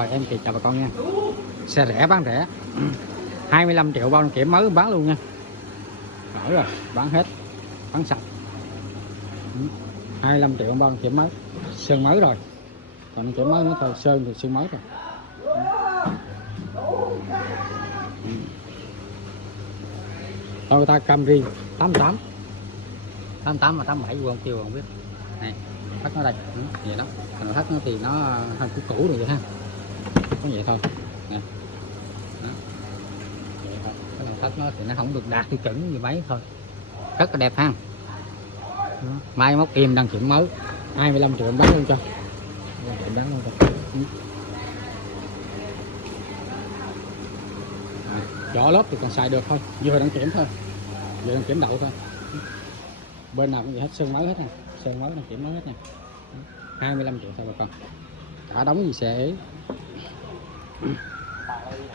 Rồi em Kỳ chào bà con nha. Xe rẻ bán rẻ. 25 triệu bao đăng kiểm mới bán luôn nha. Đổi rồi, bán hết. Bán sạch. 25 triệu bao đăng kiểm mới. Sơn mới rồi. Còn đăng kiểm mới nữa thôi, sơn thì sơn mới rồi. Toyota Camry 88. 88 mà 87 không kêu không biết. Này, thắt nó đây. Vậy đó. Còn thắt nó thì nó hơi cũ rồi vậy ha. Có vậy thôi. Nè. Đó. Vậy thôi. Cái lòng thắt nó thì nó không được đạt tiêu chuẩn như mấy thôi. Rất là đẹp ha. Máy móc im đăng kiểm mới. 25 triệu bán luôn cho. 25 triệu bán luôn cho. Vỏ lớp thì còn xài được thôi, vừa đăng kiểm thôi, vừa đăng kiểm đậu thôi. Bên nào cũng vậy hết, sơn mới hết nè, sơn mới đăng kiểm mới hết nè. 25 triệu thôi bà con, cả đống gì xe ấy.